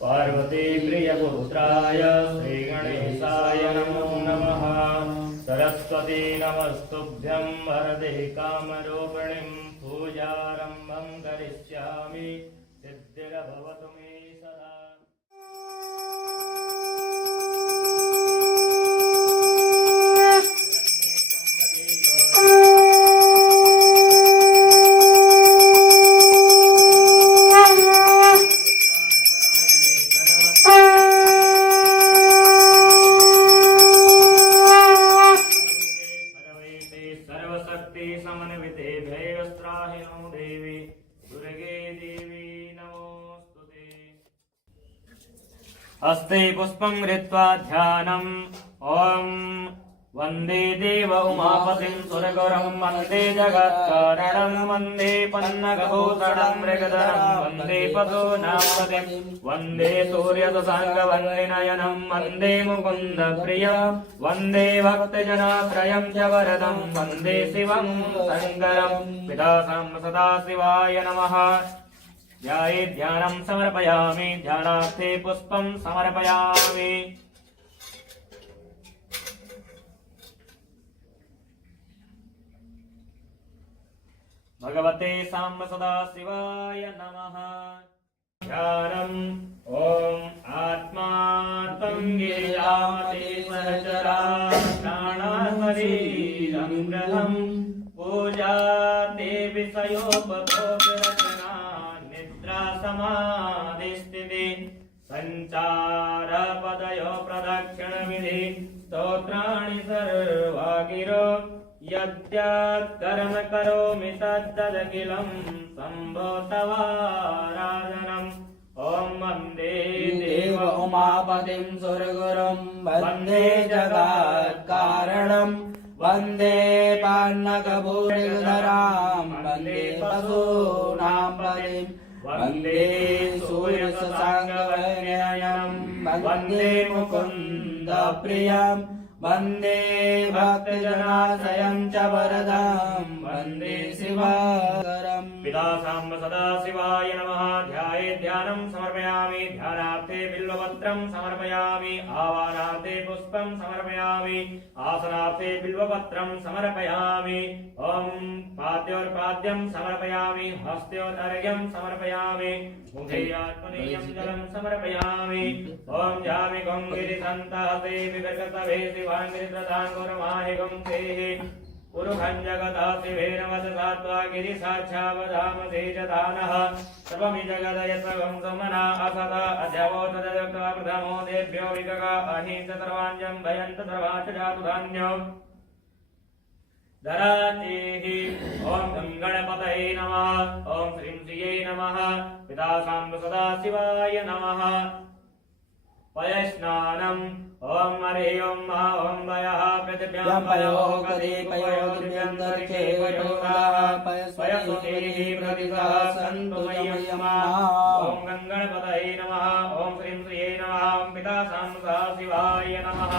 पार्वती प्रियपुत्राय श्रीगणेशाय नमो नमः। सरस्वती नमस्तुभ्यं वरदे कामरूपिणीं पूजारम्भं करिष्यामि सिद्धिर्भवतु मे सदा। हस्ते पुष्पं धृत्वा ध्यानम् ॐ वन्दे देव उमापतिं सुरगुरुं वन्दे जगत्कारणं वन्दे पन्नगभूषणं मृगधरं वन्दे पशूनां वन्दे सूर्यशशाङ्कवन्दिनयनं वन्दे मुकुन्दप्रियं वन्दे भक्तजनाश्रयं च वरदं वन्दे शिवं शङ्करं पिता सदाशिवाय नमः। ध्याये ध्यानं समर्पयामि ध्यानार्थे पुष्पं समर्पयामि। भगवते साम्ब सदाशिवाय नमः। ध्यानम् ॐ आत्मा त्वं गिरिजामते सहचरा प्राणशरीरं ग्रहं पूजा ते विषयोपभोगरचना समाधिस्थिति संचार पदयो प्रदक्षिण विधि स्तोत्राणि सर्वा गिरो यद्यत् कर्म करोमि तद्दखिलं शम्भो तवाराधनम्। ॐ वन्दे देव उमापतिं सुरगुरुं वन्दे जगत्कारणं वन्दे पान्नगभूषणधरां वन्दे पशूनां पतिं वन्दे सूर्यशशाङ्कवर्णं वन्दे मुकुन्दप्रियं वन्दे भक्तजनाश्रयं च वरदां वन्दे शिवकरम्। पिता साम्ब सदाशिवाय नमः। ध्याये ध्यानं समर्पयामि ध्यानार्थे बिल्वपत्रं समर्पयामि आवाहनार्थे पुष्पं समर्पयामि आसनार्थे बिल्वपत्रं समर्पयामि। ॐ पाद्योर्पाद्यं समर्पयामि हस्त्योर्घ्यं समर्पयामि मुखे आत्मनीयं जलं समर्पयामि। ॐ जामि गं गिरिसन्तहते विगतवे शिवाङ्गिरिप्रदाङ्गुरमाहि गं तेः पुरुषं जगता शिवेन वदसा त्वा गिरिसाक्षावधामते च दानः सर्वमि जगदयत्वं समना असत अध्यवो तदक्त्वा प्रथमो देभ्यो विगगा अहिंस सर्वाञ्जं भयन्त सर्वाच जातु धान्यो धरातेः। ॐ गणपतये नमः। ॐ श्रीं श्रियै नमः। पिता साम्ब सदाशिवाय नमः। पयस्नानम् ॐ हरि ओं ॐ वयः पृथिव्यां पयोः कदीपयो दिव्यन्तरिक्षे वयोदाः पयस्वतीः प्रतिसः सन्तु मय्यमाः। ॐ गणपतये नमः। ॐ श्रीं श्रियै नमः। पिता साम्ब सदाशिवाय नमः।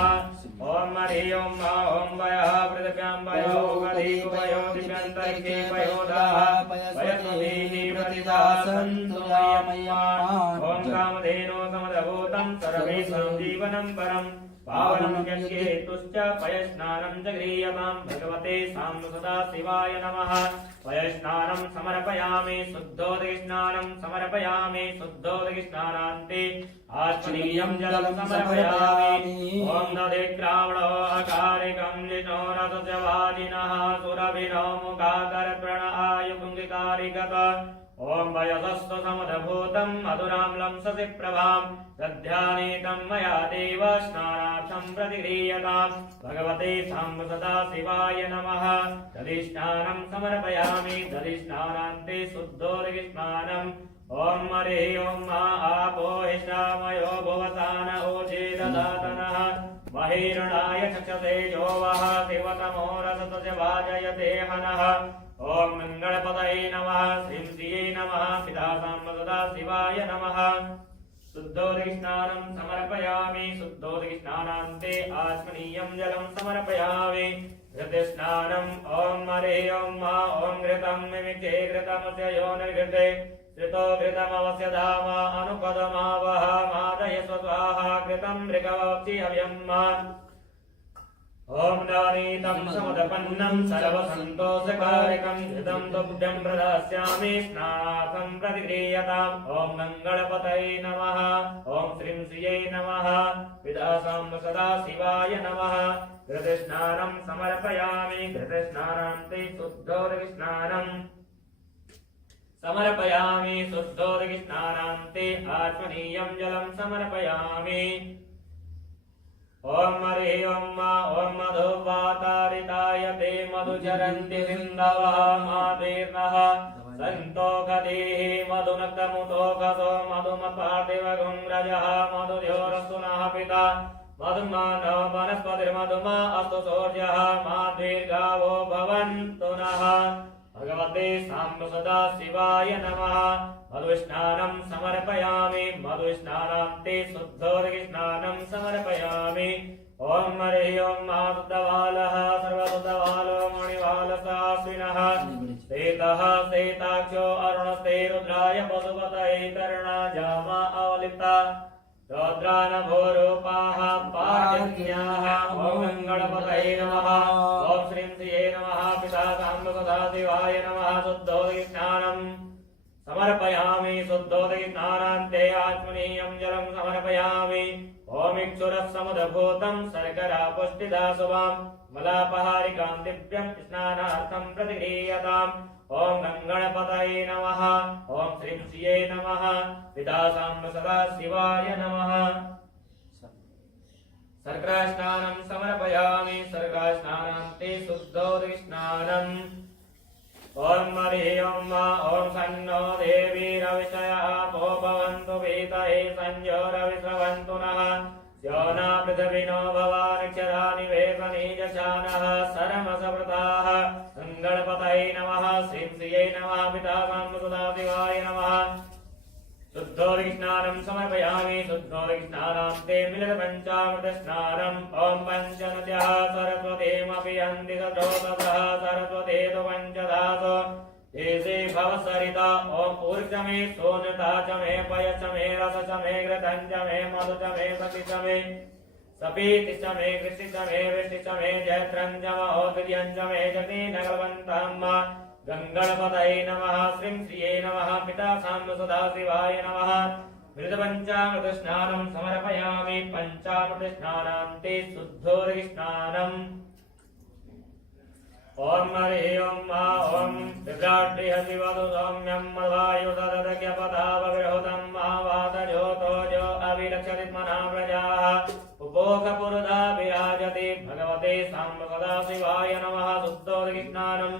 ॐ हरि ओं ॐ वयः पृथिव्यां पयोः कदीपयो दिव्यन्तरिक्षे वयोदाः पयस्वतीः प्रतिसः सन्तु मय्यमाः। ॐ कामधेनो समदभूतं सर्वेषां जीवनं परम् पावनं यज्ञेतुश्च पयस्नानं च गृह्यतां। भगवते साम्ब सदाशिवाय नमः। पयस्नानं समर्पयामि शुद्धोदकस्नानं समर्पयामि शुद्धोदकस्नानान्ते आचमनीयं जलं समर्पयामि। ॐ दधिक्रावणो अकारिकं जिनो रथजवादिनः सुरभिनो मुखाकरत्रण आयुपुङ्गिकारिगत ॐ वयसस्व समदभूतं मधुराम्लं शशिप्रभां तद्ध्यानेतं मया देव स्नानार्थं प्रतिगृह्यताम्। भगवते साम्ब सदाशिवाय नमः। दधिस्नानं समर्पयामि दधिस्नानान्ते शुद्धोदकस्नानम्। ॐ हरि ओं आपो हिष्ठामयो भुवतान ऊर्जे ददातनः महीरुणाय चक्षसे यो वः शिवतमो रसतज भाजयते हनः। ॐ गणपतये नमः। श्रीं श्रियै नमः। पिता साम्ब सदाशिवाय नमः। शुद्धोदकस्नानं समर्पयामि शुद्धोदकस्नानान्ते आचमनीयं जलं समर्पयामि। घृतस्नानम् ॐ हरि ओं घृतं मिमिक्षे घृतमस्य यो निर्घृते श्रितो घृतमवस्य धाम अनुपदमावह मादय स्वस्वाहा घृतं मृगवप्सि हव्यम् ओम नवनीतं समुदपन्नं सर्वसन्तोषकारकं घृतं तुभ्यं प्रदास्यामि स्नानार्थं प्रतिगृह्यताम् ओम मंगलपतये नमः ओम श्रीं श्रियै नमः विदासां सदाशिवाय नमः घृतस्नानं समर्पयामि घृतस्नानान्ते शुद्धोदकस्नानम् समर्पयामि शुद्धोदकस्नानान्ते आत्मनीयं जलं समर्पयामि ओम हरि ओम मधुवातारिताय ते मधुचरन्ति सिन्धवः मादीर्णः सन्तोषधीः मधुनक्तमुतोषसो मधुमत्पार्थिवगुंरजः मधुद्योरस्तुनः पिता मधुमानः वनस्पतिर्मधुमा अस्तु सोऽर्यः माद्वीर्गावो भवन्तु नः भगवते साम्ब सदा शिवाय नमः मधुस्नानं समर्पयामि मधुस्नानान्ते शुद्धोदकस्नानं समर्पयामि ओम हरि ओम मारुतवालः सर्वदुतवालो मणिवालसास्विनः श्वेतः श्वेताक्षो अरुणस्ते रुद्राय पशुपतये तरुणाजामा अवलिप्ता रौद्रानभोरूपाः पार्जन्याः ओम गणपतये नमः ओम श्रीं श्रिये नमः पिता साम्ब सदाशिवाय नमः शुद्धोदकस्नानं समर्पयामि शुद्धोदकस्नानान्ते आत्मनीयं जलं समर्पयामि ओम इक्षुरः समुद्भूतं शर्करा पुष्टिदा शुभां मलापहारिकां दिव्यं स्नानार्थं प्रतिगृह्यताम् ओम गणपतये नमः ओम श्रीं श्रिये नमः पिता साम्ब सदाशिवाय नमः शर्करास्नानं समर्पयामि शर्करास्नानान्ते शुद्धोदकस्नानम् ओम हरि ओम सन्नो देवी रविषयः पो भवन्तु भीतये संयोरविस्रवन्तु नः स्योना पृथिविनो भवानक्षरा निवेशनीजशानः सरमसवृताः गणपतये नमः श्रीं श्रिये नमः पिता साम्ब सदाशिवाय नमः शुद्धोदकस्नानं समर्पयामि शुद्धोदकस्नानान्ते मिलितपञ्चामृतस्नानम् ॐ पञ्चनद्यः सरस्वतीमपि हन्ति तद्रोतसः सरस्वती तु पञ्चदासो एषे भवसरिता ॐ ऊर्ज मे सोनता च मे पय च मे रस च मे घृतं च मे मधु च मे सति च मे सपीति च मे कृषि च मे वृष्टि च मे जयत्रं च महोदर्यं च मे जति नगलवन्तम् गणपतये नमः श्रीं श्रिये नमः पिता साम्ब सदाशिवाय नमः मृतपञ्चामृतस्नानं समर्पयामि पञ्चामृतस्नानान्ते शुद्धोदकस्नानम् ओम हरि ओम विभ्राट्रिहसिवधु सौम्यं मध्वायुधदज्ञपदावविरोधं महावातजोतोजो अविरक्षतित्मना प्रजाः उपोखपुरुधा विराजति भगवते साम्ब सदाशिवाय नमः शुद्धोदकस्नानं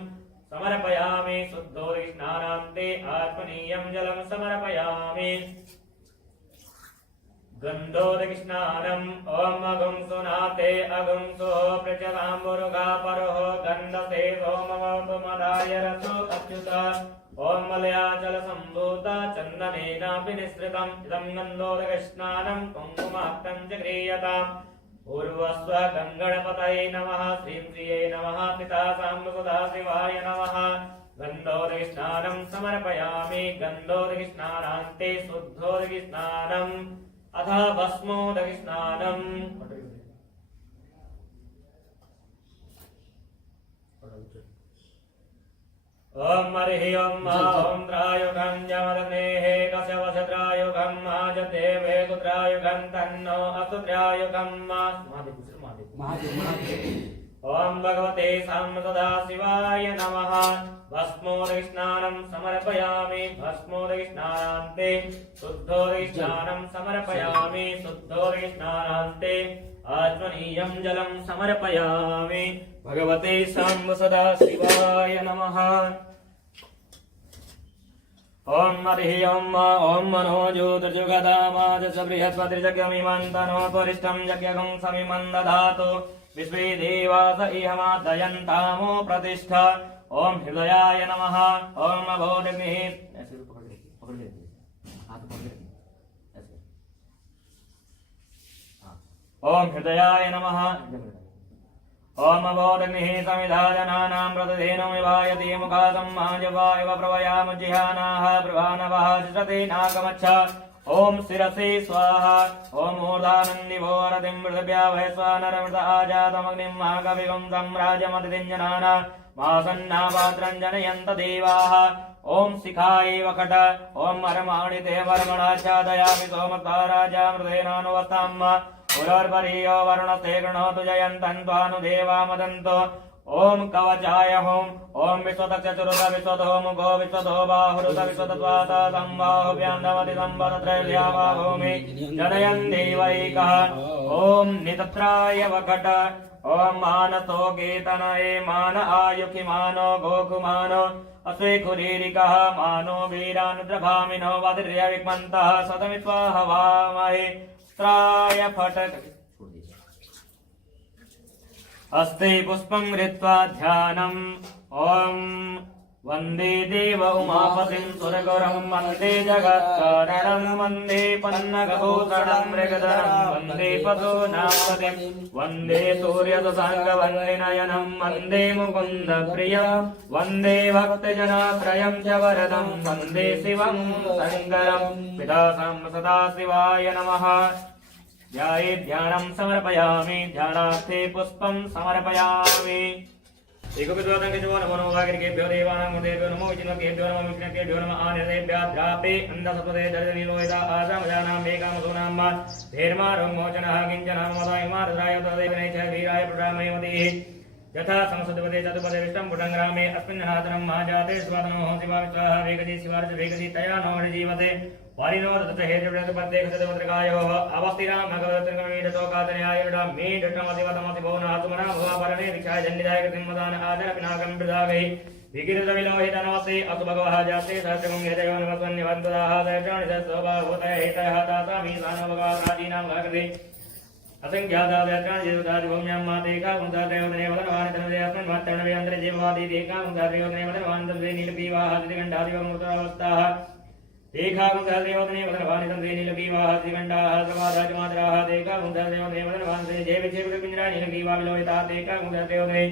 समर्पयामि शुद्धोदकस्नानान्ते आत्मनीयं जलं समर्पयामि गन्धोदकस्नानम् ओम अगुंसुनाथे अगुंसो प्रचताम्बुरुगा परोः गन्धसे सोमवपुमदाय रसो अच्युत ओम मलयाचलसम्भूत चन्दनेनापि निःसृतम् इदं गन्धोदकस्नानं कुङ्कुमाक्तं च क्रियताम् पूर्वस्व गणपतये नमः श्रीं श्रिये नमः पिता साम्ब सदाशिवाय नमः गन्धोदकस्नानं समर्पयामि गन्धोदकस्नानान्ते शुद्धोदकस्नानम् अथ भस्मोदकस्नानम् ओम हरि ओम त्रायुगं जमदग्नेः कश्यपशत्रायुगं आजदेवे कुत्रायुगं तन्नो असुत्रायुगं ओम भगवते साम्ब सदाशिवाय नमः भस्मोदकस्नानं समर्पयामि भस्मोदकस्नानान्ते शुद्धोदकस्नानं समर्पयामि शुद्धोदकस्नानान्ते आत्मनीयं जलं समर्पयामि भगवते साम्ब सदाशिवाय नमः ओम हरि ओम मनोज्योतिर्जुगदामाजस बृहस्पतिर्यज्ञमिमं तनोत्वरिष्ठं यज्ञगं समिमं दधातु विश्वे देवास इहमादयन्तामो प्रतिष्ठा ओम हृदयाय नमः ओम अभोदग्निः ऐसे पकड़ ले हाथ पकड़ ले ऐसे ओम हृदयाय नमः ओम अवोदग्निः समिधा जनानां प्रतिधेनो विवायति मुखासं माजवा इव प्रवयाम जिहानाः प्रभानवः चित्रते नागमच्छ ओम शिरसे स्वाहा ओम ऊर्धानन्दिभो वरतिं पृथिव्या वैश्वानरमृत आजातमग्निं महाकविगं सम्राजमतिञ्जनाना मासन्नापात्रं जनयन्त देवाः ओम शिखाय वकट ओम अरमाणिते वर्मणाच्छादयामि सोमताराजामृतेनानुवस्ताम् पुरर्परीयो वरुणस्ते गृणोतु जयन्तन्त्वानुदेवामदन्तो ओम कवचाय होम ओम विश्वतक्षचरुत विश्वतो मुखो विश्वतो बाहुरुत विश्वतत्वाता संबाहुभ्यान्दमति सम्बतत्रैल्या भूमि जनयन् देवैकः ओम नितत्राय वकट ओम मानसो केतनये मान आयुखि मानो गोकुमानो अस्वे कुरीरिकः मानो वीरानुद्रभामिनो वदिर्य विक्मन्तः सतमित्वा हवामहे त्राय फटक अस्ते पुष्पं हृत्वा ध्यानम् ॐ वन्दे देव उमापतिं सुरगुरुं वन्दे जगत्कारणं वन्दे पन्नगभूषणं मृगधरं वन्दे पशूनां वन्दे सूर्यदशाङ्गवन्दिनयनं वन्दे मुकुन्दप्रियं वन्दे भक्तजनाश्रयं च वरदं वन्दे शिवं शङ्करं पिता सदाशिवाय नमः ध्याये ध्यानं समर्पयामि ध्यानार्थे पुष्पं समर्पयामि एको विद्वादं के जो नमो भागिर्गेभ्यो देवानां मुदेभ्यो नमो विष्णुभ्यो नमो विष्णुभ्यो नमः आनिर्देभ्याद्रापे अन्धसत्वते दर्शनीलोयता आसामजानां वेगामधूनां मा धीर्मा रोमोचनः किञ्चनामदायमार्द्राय तदेवने च वीराय प्रणामयमतिः यथा संसदपदे चतुपदे विष्टं पुटङ्ग्रामे अस्मिन् नादनं महाजाते स्वादनो शिवा विश्वाः वेगति शिवार्च वेगति तया नो जीवते वारिनो तत हेतुपदे खसदमत्रकायो अवस्थिरां भगवत्रकमीडतो कातनयायुडा मे डटमतिवतमति भवनातुमना भवापरणे विचाय जन्निदाय कृतिमदान आदर पिनाकं प्रदागै विकिरतविलोहितनवसे अतु भगवः जाते सहस्रगं यजयो नमस्वन्निवन्तदाः दर्शाणि सस्वभावतय हितः तासामि सानो भगवः प्राचीनां भगवते असंख्यादाव्याख्यानजीवतादिभूम्यां मातेका कुन्दादेवदने वदनवानि तनुदे अस्मिन् मात्तर्णवे अन्तर्जीववादी देका कुन्दादेवदने वदनवानि तनुदे नीलकीवाः दिगण्डादिवमुक्तावस्थाः देका कुन्दादेवदने वदनवानि तनुदे नीलकीवाः दिगण्डाः समादाजमात्राः देका कुन्दादेवदने वदनवानि तनुदे जय विजयपिंजरा नीलकीवा विलोहिता देका कुन्दादेवदने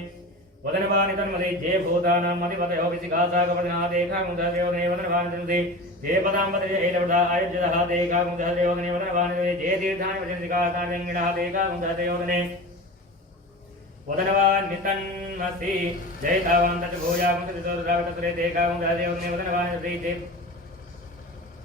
वदनवानि तन्मदे जय भूतानां मतिपतयो विसिकासागपदिना देका कुन्दादेवदने वदनवानि तनुदे जय पदाम्बते जय एलवदा आयुज्यदः देका कुन्दादेवदने वदनवानि तनुदे जय तीर्थानि वचनसिकासारङ्गिणः देका कुन्दादेवदने वदनवानि तन्मसि जय तावान्तच भूया कुन्तदितोद्रावितसुरे देका कुन्दादेवदने वदनवानि तनुदे जय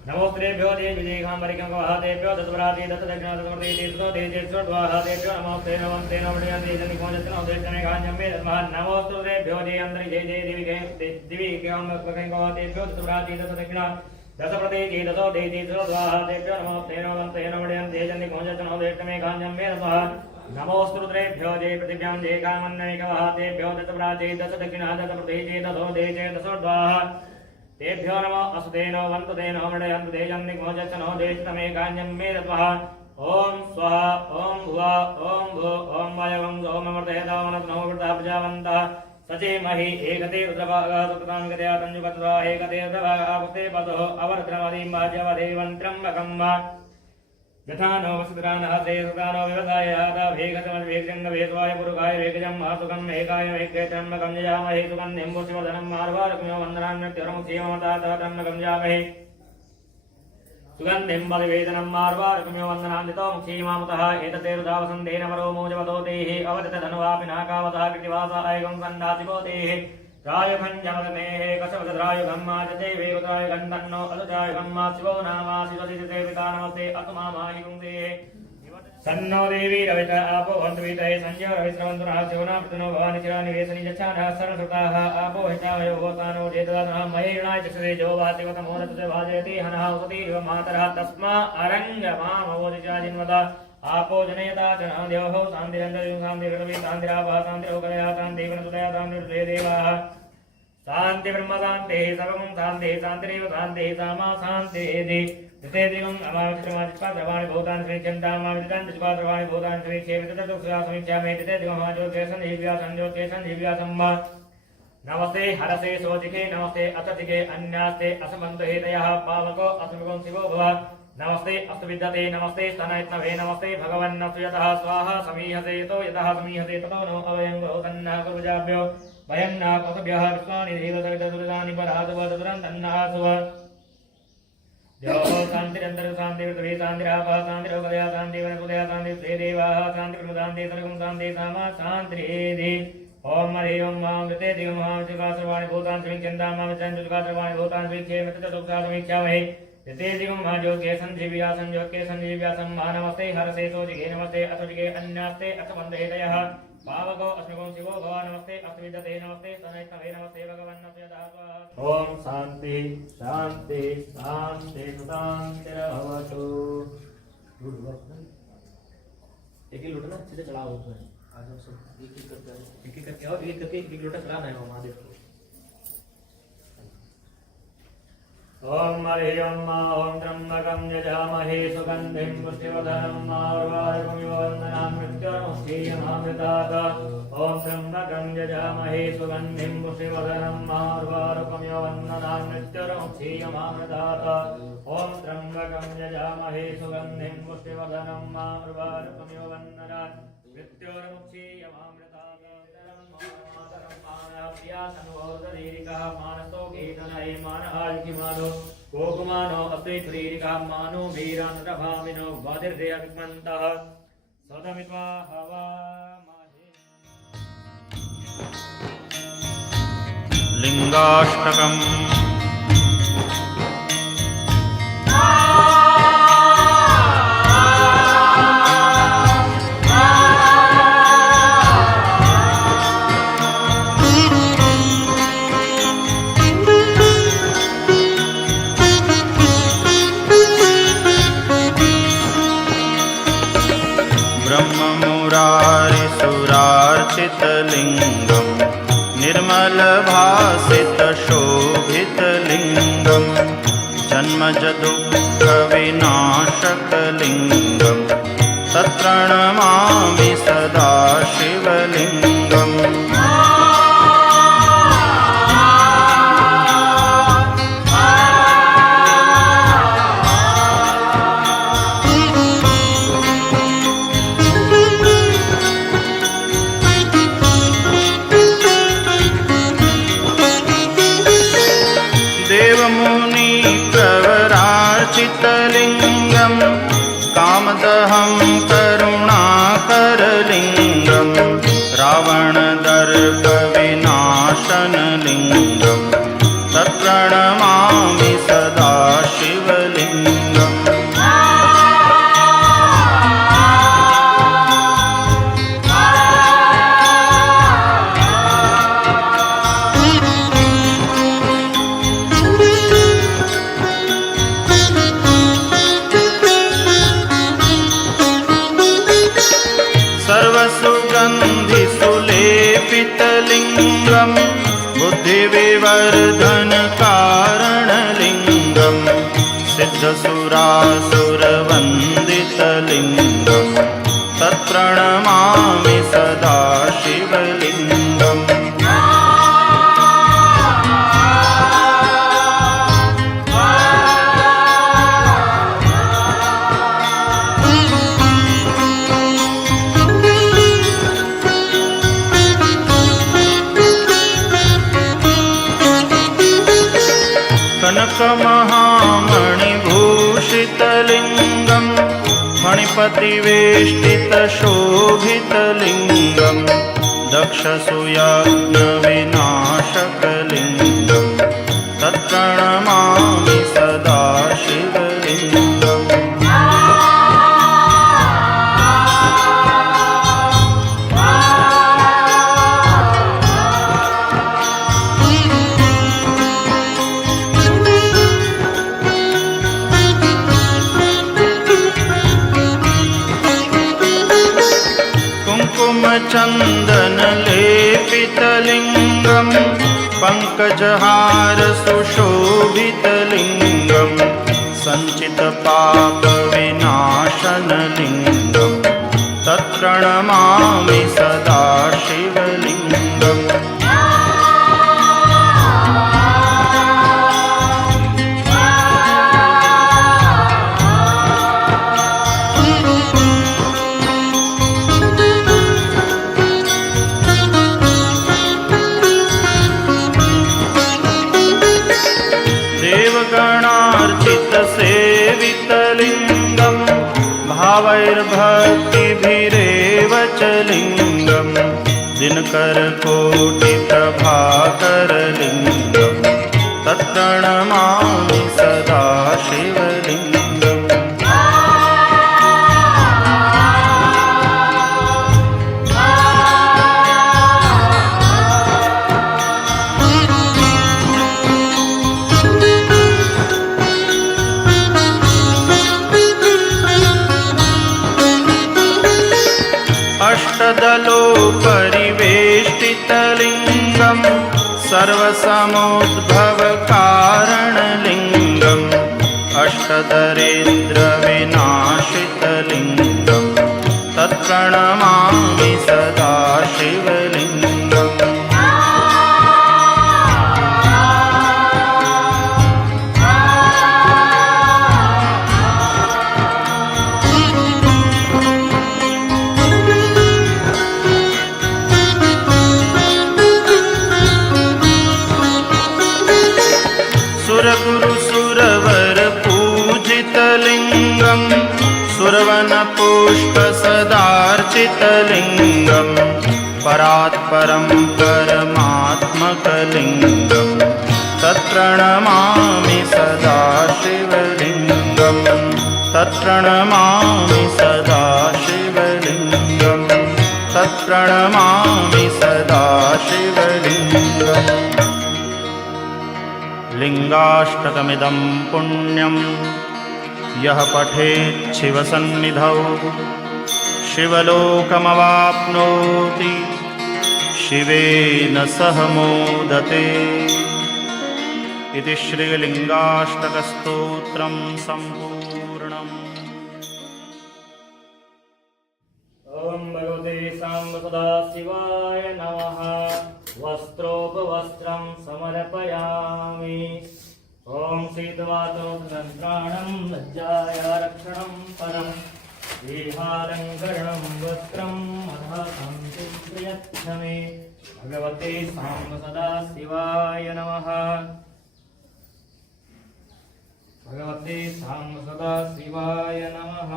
नमोस्त्रेभ्यो देवीघाम्बरिकंकवहादेभ्यो दत्तपराधि दत्तदक्षिणादत्तमूर्ति देशोद्वाहादेभ्यो नमोस्ते नमस्ते नमोदयन्ते जनिकोजत्तनोदेशनमेघान्यम्मे नमोस्तुतेभ्यो जय अन्तरि जय जय दिविघाम्बरिकंकवहादेभ्यो दत्तपराधि दत्तदक्षिणा दशप्रदेशे दशो देशे दशोद्वाहादेभ्यो नमोस्ते नमस्ते नमोदयन्ते जनिकोजत्तनोदेशनमेघान्यम्मे नमोस्तुतेभ्यो जय पृथिव्यां जय कामन्नैकवहादेभ्यो दत्तपराधि दत्तदक्षिणा दत्तप्रदेशे दशो देशे दशोद्वाहा तेभ्यो नमः असुतेनो वन्तुतेनो मृडयन्तु तेजन्निघोजच्छनो देशतमेकान्यं मे दत्वः ॐ स्वः ॐ भुवः ॐ भो ॐ वायवं सोममर्दयतावनत्नो वृता प्रजावन्तः सचेमहि एकते रुद्रभागः सुकृतां गतया तञ्जुगत्वा एकते रुद्रभागः पुस्ते पतोः अवर्द्रमदीं वाज्यवदेवन्त्रं वकम्मा यथा नो वसुधरानः ते सुदानो व्यवसाय आदा भेगसमद्वेगजङ्ग भेदवाय पुरुखाय वेगजं मासुकम् एकाय वेगेत्रन्मकं जयामहे सुगन्धिं पुष्पवर्धनं मार्वारकुम्यो वन्दनान्यत्यरमुक्षीममतातरन्मकं जयामहे सुगन्धिं पदिवेदनं मार्वारकुम्यो वन्दनान्दितो मुक्षीमामुतः एतते रुदावसन्तेन वरो मोजवतो देः अवदतधनुवापि नाकावतः कृतिवासाय गं सन्दासिको देः रायुखञ्जमदनेः कसवदरायुगम्माजते वेगुत्रायुगन्तन्नो अलुजायुगम्मा शिवो नामासिवदिते पिता नमस्ते अतुमामायुङ्गेः सन्नो देवी रवित आपो हन्तुवितये संजय रविश्रवन्तु नः शिवना पृतनो भवानि चिरानिवेशनि यच्छानः सर्वसुताः आपो हितावयो भवतानो जेतदानः महेरणाय चक्षुरे जो वासिवतमो रतुते भाजयति हनः उसति इव मातरः तस्मा अरङ्गमामवोदिचाजिन्वदा आपो जनयता जनाद्योः शान्तिरन्तरिं शान्तिरवि शान्तिरावः शान्तिरोगदया शान्तिवनसुदया शान्तिर्दे देवाः शान्ति ब्रह्म शान्तिः सर्वं शान्तिः शान्तिरेव शान्तिः सामा शान्तिः तृतीयदिगम् अमाविष्टमादिष्पाद्रवाणि भूतानि श्रीचन्तामाविदितानि दिष्पाद्रवाणि भूतानि श्रीक्षेमितदुःखया समीक्षामि तृतीयदिगम् ज्योतिषं नमस्ते हरसे सोचिके नमस्ते अततिके अन्यास्ते असमन्तहेतयः पावको असमगं शिवो भव नमस्ते अस्तु विद्यते नमस्ते स्तनयत्नवे नमस्ते भगवन्नस्तु यतः स्वाहा समीहते तो यतः समीहते ततो नो अवयं गौतन्नः कुर्वजाभ्यो वयं न पशुभ्यः विश्वानि देवसवितदुर्गानि परासुवदुरन्तन्नः सुव यो शान्तिरन्तर् शान्ति पृथ्वी शान्तिरापः शान्तिरोगदया शान्ति वनस्पतयः शान्ति स्वे देवाः शान्ति प्रमुदान्ति सर्वं शान्ति सामा शान्तिरेधि ओम हरि ओम मामृते दिवं महाविचकाश्रवाणि भूतान् श्रीचिन्तां मामिचन्द्रकाश्रवाणि भूतान् श्रीक्षेमतुक्तामहे यते दिवं महायोगे सञ्जीव्या संयोगे सञ्जीव्या सम्मानमस्ते हरसे सोजिगे नमस्ते असुजिगे अन्यास्ते अथ वन्दहेतयः पावको अस्मिको शिवो भव नमस्ते अस्मिदते नमस्ते सनैतवे नमस्ते भगवन्नस्य दात्वा ओम शांति शांति शांति शांतिर्भवतु। एक ही लोटा ना सीधे चढ़ाओ उसमें आ जाओ सब एक एक करके आओ एक करके एक लोटा चढ़ाना है महादेव को। ओम हरि ओम ओम त्र्यंबकं यजामहे सुगंधिं पुष्टिवर्धनं उर्वारुकमिव वन्दनामृत्युर्मुक्षीयमामृतात्। ओम त्र्यंबकं यजामहे सुगंधिं पुष्टिवर्धनं उर्वारुकमिव वन्दनामृत्युर्मुक्षीयमामृतात्। ओम त्र्यंबकं यजामहे सुगंधिं पुष्टिवर्धनं उर्वारुकमिव वन्दनामृत्युर्मुक्षीयमामृतात्। मानसो केतनये मानहाल्किमानो गोकुमानो अप्रेत्रीरिका मानो वीरानुरभामिनो वादिर्यग्मन्तः सदमित्वा हवामहे। लिंगाष्टकम् ब्रह्ममुरारिसुरार्चितलिङ्गं निर्मलभासितशोभितलिङ्गं जन्मजदुःखविनाशकलिङ्गं तत्प्रणमामि सदा शिवलिङ्गम्। देवमुनिप्रवरार्चितलिङ्गं कामदहं करुणाकरलिङ्गं रावणदर्पविनाशनलिङ्गं तत्प्रणमामि सदा शिवलिङ्गम्। सर्वसुगन्धिसुलेपितलिङ्गं बुद्धिविवर्धनकारणलिङ्गं सिद्धसुरासुरवन्दितलिङ्गं तत्प्रणमामि सदा शिवलिङ्गम्। कनकमहामणिभूषितलिङ्गं मणिपतिवेष्टितशोभितलिङ्गं दक्षसूयाज्ञविनाशकलिङ्गं तत्प्रणमामि सदा शिवलिङ्गम्। कुङ्कुमचन्दनलेपितलिङ्गं पङ्कजहारसुशोभितलिङ्गं सञ्चितपापविनाशनलिङ्गं तत्प्रणमामि सदा शिवलिङ्गम्। भावैर्भक्तिभिरेव च लिङ्गम् दिनकरकोटिप्रभाकरलिङ्गम् तत्प्रणमामि सदा शिवलिङ्गम्। अष्टदलोपरिवेष्टितलिङ्गम् सर्वसमुद्भवकारणलिङ्गम् अष्टदरिद्रविनाशितलिङ्गम् तत्प्रणमामि सदा शिवलिङ्गम्। सुरगुरुसुरवर पूजितलिङ्गम् सुरवनपुष्पसदार्चितलिङ्गम् परात्परं परमात्मकलिङ्गम् तत्प्रणमामि सदा शिवलिङ्गम् तत्प्रणमामि सदा शिवलिङ्गम् तत्प्रणमामि सदा शिवलिङ्गम्। लिङ्गाष्टकमिदं पुण्यं यः पठेत् शिवसन्निधौ शिवलोकमवाप्नोति शिवेन सह मोदते। इति श्रीलिङ्गाष्टकस्तोत्रं सम्पूर्णम्। ॐ भगवते साम्ब सदाशिवाय नमः। वस्त्रोपवस्त्रं समर्पयामि। ॐ शीतवातोपतन्त्राणं लज्जायारक्षणं परं देहालङ्करणं वस्त्रम् अधः संसिद्ध्यमे। भगवते साम्ब सदाशिवाय नमः। भगवते साम्ब सदाशिवाय नमः।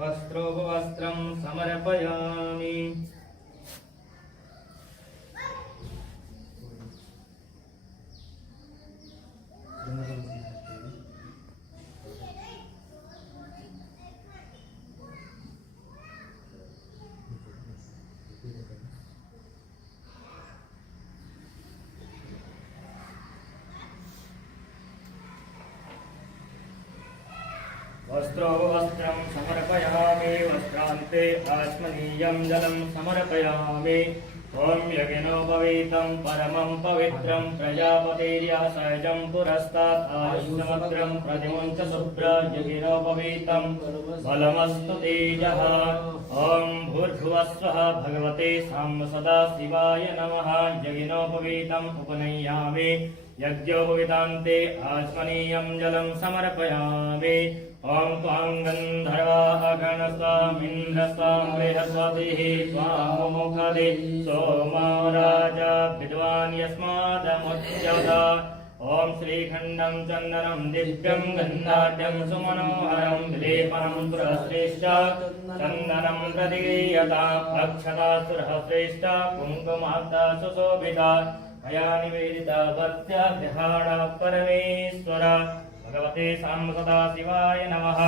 वस्त्रोपवस्त्रं समर्पयामि। वस्त्रोपवस्त्रं समर्पयामि। वस्त्रान्ते आत्मनीयं जलं समर्पयामि। ॐ यज्ञोपवीतं परमं पवित्रं प्रजापतिर्या सहजं पुरस्तात् आयुष्यमग्रं प्रतिमुञ्च शुभ्र यज्ञोपवीतं बलमस्तु तेजः। ॐ भूर्भुवस्वः भगवते साम्ब सदाशिवाय नमः। यज्ञोपवीतम् उपनय्यामि। यज्ञोपवीतान्ते आत्मनीयं जलं समर्पयामि। ॐ त्वां गन्धर्वाः गणस्वामिन्द्रस्वां बृहस्पतिः त्वामुखदे सोमो राजा विद्वान् यस्मादमुच्यत। ॐ श्रीखण्डं चन्दनं दिव्यं गन्धाढ्यं सुमनोहरं विलेपनं सुरश्रेष्ठ चन्दनं प्रदीयता। अक्षता सुरश्रेष्ठ कुङ्कुमाब्धा सुशोभिता मया निवेदिता भक्त्या गृहाण परमेश्वर। भगवते साम्ब सदाशिवाय नमः।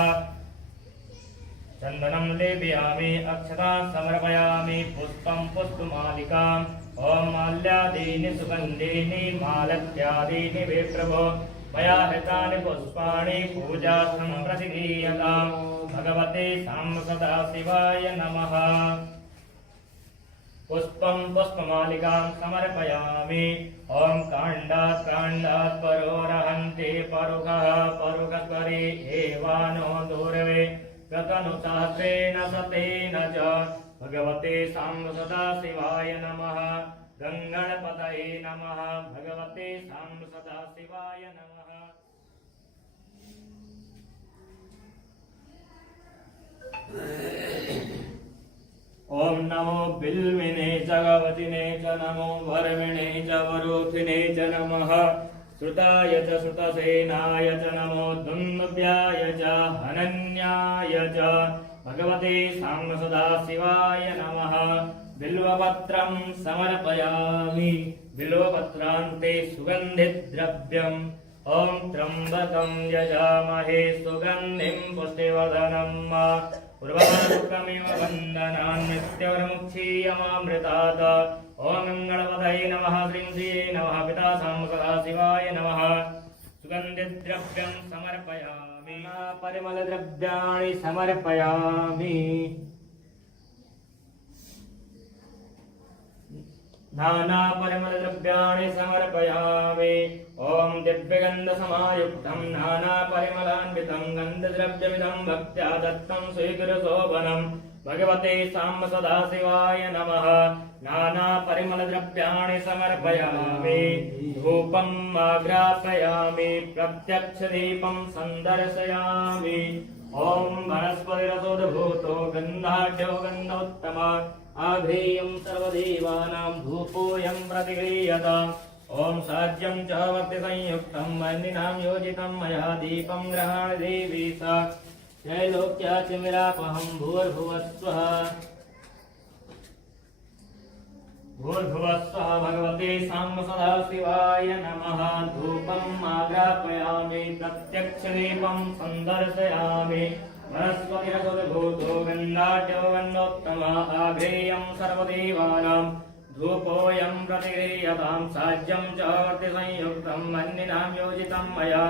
चन्दनं लेपयामि। अक्षतां समर्पयामि। पुष्पं पुष्पमालिकाम्। ॐ माल्यादीनि सुगन्धीनि मालत्यादीनि वे प्रभो मया हृतानि पुष्पाणि पूजार्थं प्रतिगृह्यताम्। भगवते साम्ब सदाशिवाय नमः। पुष्पं पुष्पमालिकां समर्पयामि। ॐ काण्डात् काण्डात् परोरहन्ति परुगः परुगस्वरे एवानो दूरवे गतनुसहस्रेण शतेन च। भगवते साम्ब सदाशिवाय नमः। गङ्गणपतये नमः। भगवते साम्ब सदाशिवाय नमः। ॐ नमो बिल्विने च गवतिने च नमो वर्मिणे च वरोथिने च नमः। श्रुताय च श्रुतसेनाय च नमो दुन्दुभ्याय च हनन्याय च भगवते साम्बसदाशिवाय नमः। बिल्वपत्रं समर्पयामि। बिल्वपत्रान्ते सुगन्धिद्रव्यम्। ॐ त्र्यम्बकं यजामहे सुगन्धिं पुष्टिवर्धनम्। उर्वारुकमिव वन्दनान् मृत्युर्मुक्षीयमामृतात्। ॐ गङ्गणपतये नमः। श्रीं नमः। पिता साम्बसदाशिवाय नमः। सुगन्धिद्रव्यं समर्पयामि। परिमलद्रव्याणि समर्पयामि। नानापरिमलद्रव्याणि समर्पयामि। ॐ दिव्यगन्धसमायुक्तं नानापरिमलान्वितं गन्धद्रव्यमिदं भक्त्या दत्तं स्वीकुरुशोभनम्। भगवते साम्बसदाशिवाय नमः। नानापरिमलद्रव्याणि समर्पयामि। धूपम् आग्रापयामि। प्रत्यक्षदीपं सन्दर्शयामि। ॐ वनस्पतिरसोद्भूतो गन्धाढ्यो गन्धोत्तमः आघ्रेयं सर्वदेवानां धूपोऽयं प्रतिगृह्यताम्। ॐ साज्यं च भक्तिसंयुक्तं वह्निनां योजितं मया दीपं गृहाण देवी सा त्रैलोक्यातिमिरापहं भूर्भुवस्वः। भूर्भुवस्वः। भगवते साम्बसदाशिवाय नमः। धूपम् आग्रापयामि। प्रत्यक्षदीपं सन्दर्शयामि। वनस्पतिरसोद्भूतो गन्धाढ्यो गन्धोत्तमः आघ्रेयं सर्वदेवानां धूपोऽयं प्रतिगृह्यतां। साज्यं च वर्तिसंयुक्तं वह्निनां योजितं मया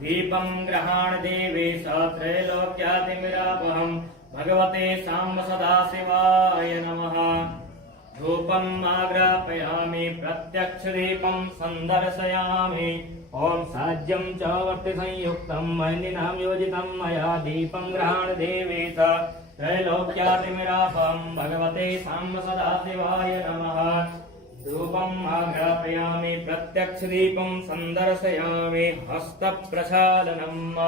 दीपं गृहाण देवी सा त्रैलोक्यातिमिरापहं। भगवते साम्बसदाशिवाय नमः। धूपम् आग्रापयामि। प्रत्यक्षदीपं सन्दर्शयामि। ॐ साज्यं च वर्तिसंयुक्तं वह्निनां योजितं मया दीपं गृहाण देवी सा त्रैलोक्यातिमिरापहं। भगवते साम्बसदाशिवाय नमः। धूपम् आग्रापयामि। प्रत्यक्षदीपं सन्दर्शयामि। हस्तप्रक्षालनम्।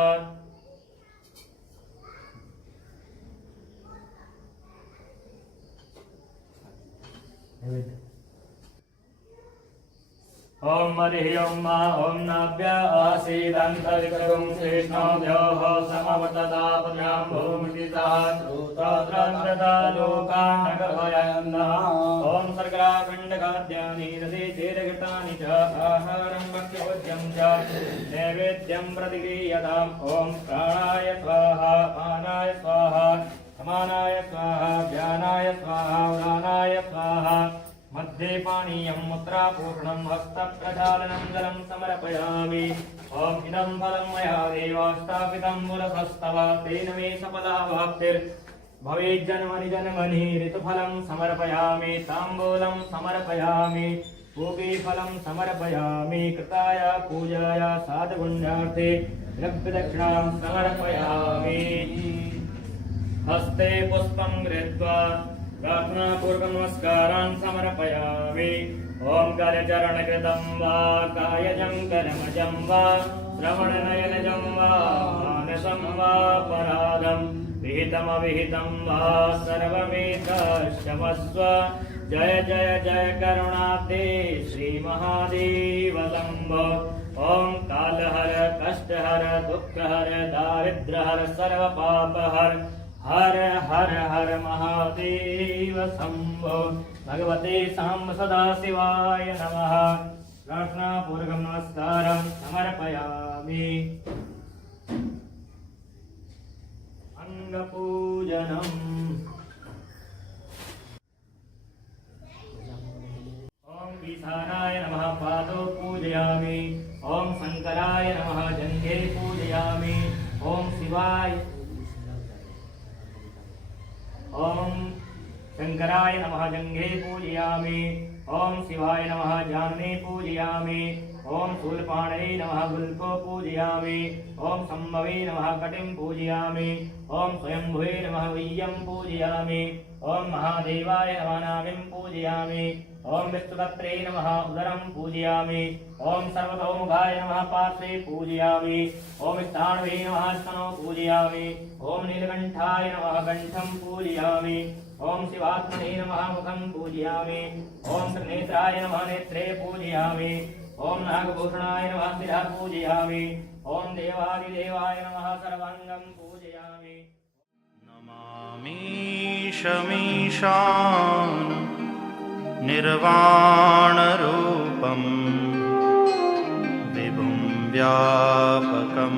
ॐ हरिः ॐ ॐ नाभ्य आसीदन्तरिकं श्रीष्णोभ्योः समवर्ततापद्यां भूमितितः श्रोत्राद्रन्द्रता लोकानगभयन्दः। ॐ सर्गराखण्डखाद्यानि रसे चेदघटानि च आहारं भक्ष्यभोज्यं च नैवेद्यं प्रतिगृह्यताम्। ॐ प्राणाय स्वाहा पानाय स्वाहा समानाय स्वाहा व्यानाय स्वाहा उदानाय स्वाहा। मध्ये पानीयं मुद्रापूर्णं हस्तप्रक्षालनं जलं समर्पयामि। ॐ इदं फलं मया देव स्थापितं पुरतस्तव तेन मे सफलावाप्तिर्भवेज्जन्मनि जन्मनि। ऋतुफलं समर्पयामि। ताम्बूलं समर्पयामि। पूगीफलं समर्पयामि। कृताय पूजाय साधुपुण्यार्थे द्रव्यदक्षिणां समर्पयामि। हस्ते पुष्पं गृहीत्वा प्रार्थनापूर्वकं नमस्कारान् समर्पयामि। ॐ करचरणकृतं वा कायजं करमजं वा श्रवणनयनजं वा मानसं वा पराधं विहितमविहितं वा सर्वमेतक्षमस्व। जय जय जय करुणाब्धे श्रीमहादेव शम्भो। ॐ कालहर कष्टहर दुःखहर दारिद्र्यहर सर्वपापहर हर हर हर महादेव शम्भो। भगवते साम्बसदाशिवाय नमः। प्रार्थनापूर्वकं नमस्कारं समर्पयामि। अङ्गपूजनम्। ॐ ईशानाय नमः पादौ पूजयामि। ॐ शङ्कराय नमः जङ्घे पूजयामि। ॐ शिवाय ॐ शङ्कराय नमः जङ्घे पूजयामि। ॐ शिवाय नमः जाह्नवे पूजयामि। ॐ शूलपाणये नमः गुल्फो पूजयामि। ॐ शम्भवे नमः कटिं पूजयामि। ॐ स्वयंभुवे नमः वैय्यं पूजयामि। ॐ महादेवाय नमः नाभिं पूजयामि। ॐ विष्णुपत्रे नमः उदरं पूजयामि। ॐ सर्वतोमुखाय नमः पार्श्वे पूजयामि। ॐ स्थाणवे नमः स्तनौ पूजयामि। ॐ नीलकण्ठाय नमः कण्ठं पूजयामि। ॐ शिवात्मने नमः मुखं पूजयामि। ॐ त्रिनेत्राय नमः नेत्रे पूजयामि। ॐ नागभूषणाय नमः शिरः पूजयामि। ॐ देवादिदेवाय नमः सर्वाङ्गं पूजयामि। नमः नमामीशमीशान निर्वाणरूपं विभुं व्यापकं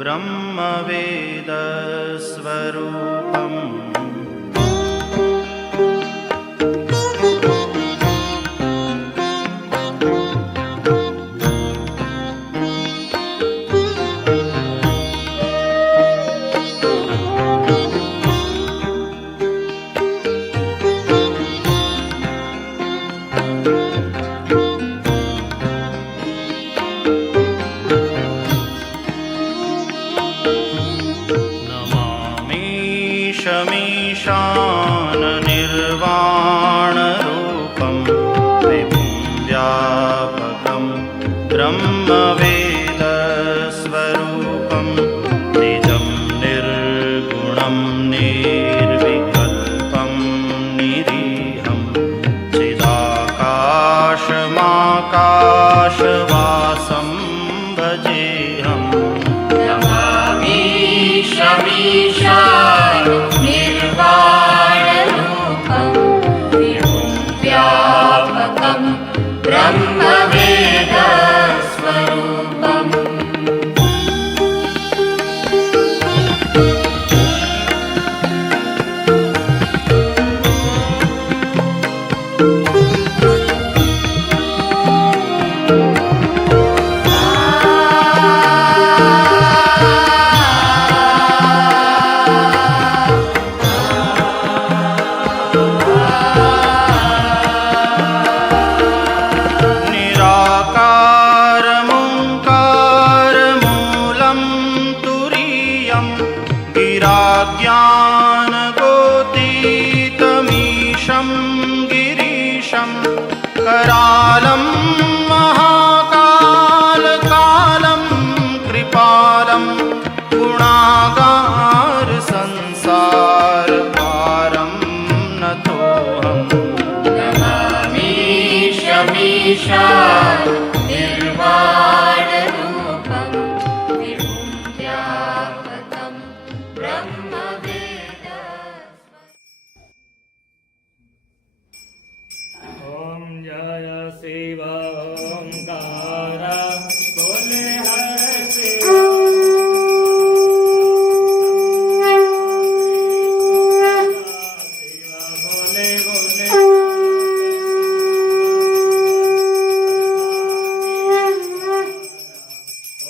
ब्रह्मवेदस्वरूपम् शमीशान निर्वाणरूपं विभुं व्यापकं ब्रह्मवेदस्वरूपं निजं निर्गुणं निर्विकल्पं निरीहं चिदाकाशमाकाशवासं भजेऽहम् शमीशान निर्वाणरूपं विभुं व्यापकं ब्रह्मवेदस्वरूपम् गिराज्ञानगोतीतमीशं गिरीशं करालं महाकालकालं कृपालं गुणागारसंसारपारं नतोऽहम् नमामि शमीशान निर्वाणरूपं विभुं व्यापकं ब्रह्मवेदस्वरूपम्। ओम जय शिव ओंकार बोले हर शिव बोले बोले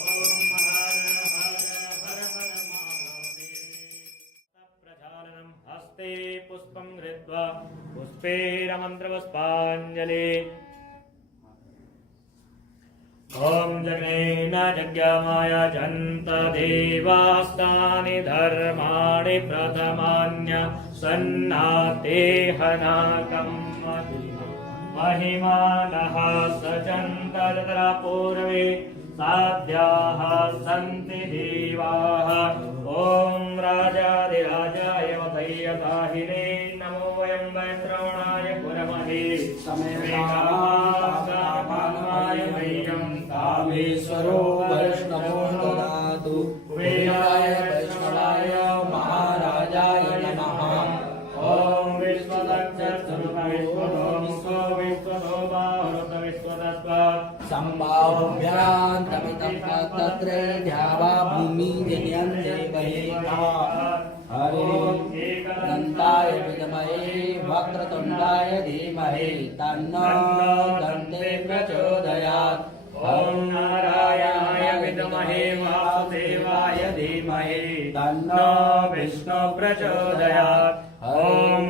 ओम हर हर हर हर महादेव प्रजालनं हस्ते पुष्पं धृत्वा पुष्पेरमन्त्रपुष्पाञ्जलि ॐ जनेन जज्ञामाय जन्त देवास्तानि धर्माणि प्रथमान्य सन्नातेहनाकम् महिमानः सजन्त तत्र पूर्वे साध्याः सन्ति देवाः ॐ राजाधिराजाय वधैर्यदाहिने नमो वयं वैश्रवणाय कुर्महे समेकामाय मह्यं कामेश्वरो वैष्णवो ददातु कुबेराय वैष्णवाय महाराजाय नमः। ॐ विश्वदक्षस्वरूपविश्वधोमुखो विश्वधोबाहुरुतविश्वदस्वात् सम्भाव्यान्तमितं तत्र द्यावा भूमिजन्यं देवैका हरे दन्ताय विद्महे वक्रतुण्डाय धीमहि तन्नो दन्ते प्रचोदयात्। ॐ नारायणाय विद्महे वासुदेवाय धीमहि तन्नो विष्णु प्रचोदयात्। ॐ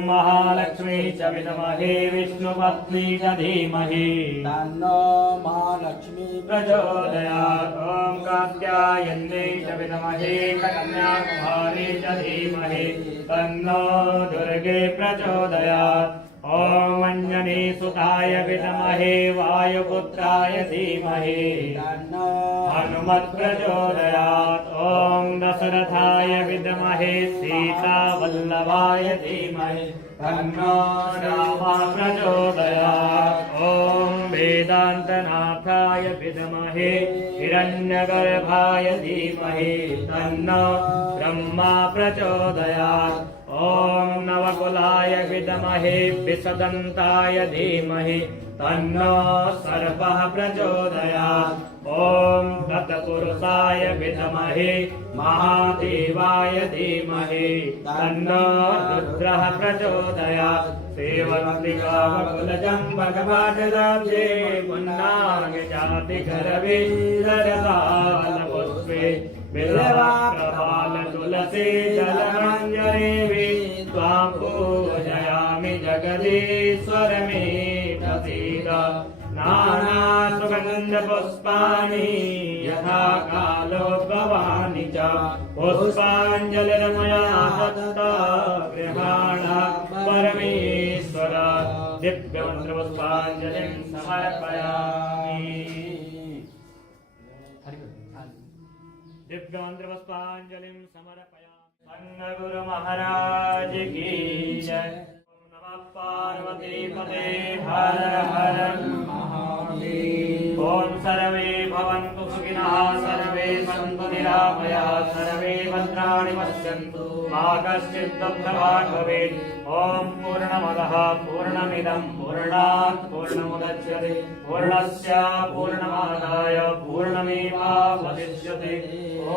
महालक्ष्मी च विद्महे विष्णुपत्नी च धीमहि तन्नो महालक्ष्मी प्रचोदयात्। ॐ कात्यायन्यै च विद्महे कन्याकुमारी च धीमहि तन्नो दुर्गे प्रचोदयात्। ॐ अंजनीसुताय विद्महे वायुपुत्राय धीमहि तन्नो हनुमत्प्रचोदयात्। ॐ दशरथाय विद्महे सीतावल्लभाय धीमहि तन्नो रामः प्रचोदयात्। ॐ वेदान्तनाथाय विद्महे हिरण्यगर्भाय धीमहि तन्नो ब्रह्मा प्रचोदयात्। ॐ व्याकुलाय विद्महे विषदन्ताय धीमहि तन्नो सर्पः प्रचोदयात्। ॐ तत्पुरुषाय विद्महे महादेवाय धीमहि तन्नो रुद्रः प्रचोदयात्। सेवन्तिकावकुलजम्बकपाटदाब्जे पुन्नागजातिकरवीररसालपुष्पे बिल्वाप्रभाल तुलसी जलमञ्जरीवि त्वां पूजयामि जगदीश्वर मे प्रसीद। नानासुगन्धपुष्पाणि यथा कालोद्भवानि च पुष्पाञ्जलिर्मया दत्ता गृहाण परमेश्वर। दिव्यमन्त्रपुष्पाञ्जलिं समर्पयामि। दिव्यमन्त्रपुष्पाञ्जलिं समर्पयामि। धन्य गुरु महाराज की जय। ओम नमः पार्वतीपते हर हर महादेव। ओम सर्वे भवन्तु सुखिनः सर्वे सन्तु निरामयाः सर्वे भद्राणि पश्यन्तु मा कश्चित् दुःखभाग् भवेत्। ओम पूर्णमदः पूर्णमिदं पूर्णात् पूर्णमुदच्यते पूर्णस्य पूर्णमादाय पूर्णमेवावशिष्यते।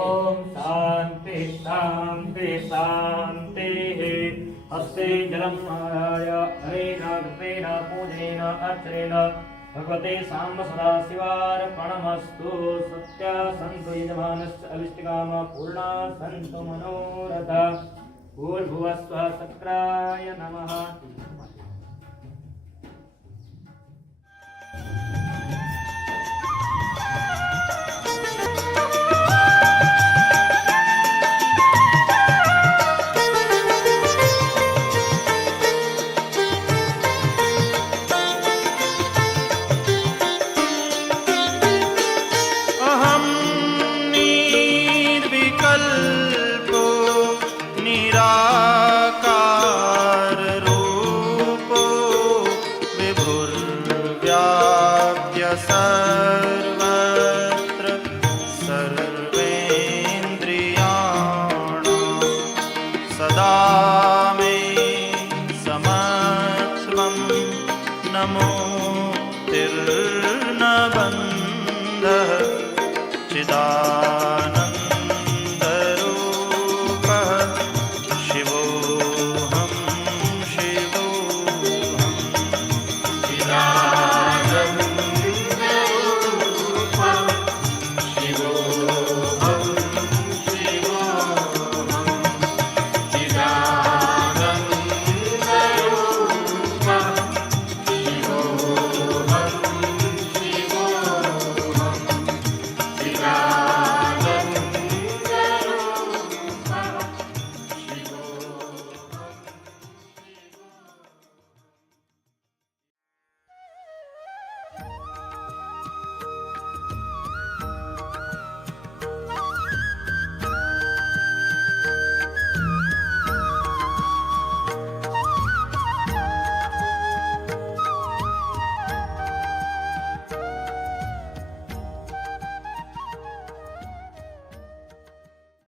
ओम शान्ति शान्ति शान्तिः। हस्ते जलं नाराय हरेण कृतेन पूजेन अर्चनेन भगवते साम्ब सदाशिवार्पणमस्तु। सत्यासन्तु यजमानस्य अभिष्टकामः पूर्णा सन्तु मनोरथ। भूर्भुवस्वः शक्राय नमः। अहं निर्विकल्पो निराकाररूपो विभुर्व्याप्य सर्वत्र सर्वेन्द्रियाणां सदा मे समत्वं नमोऽतिर्नबन्धः चिदानन्दरूपः शिवोऽहम्।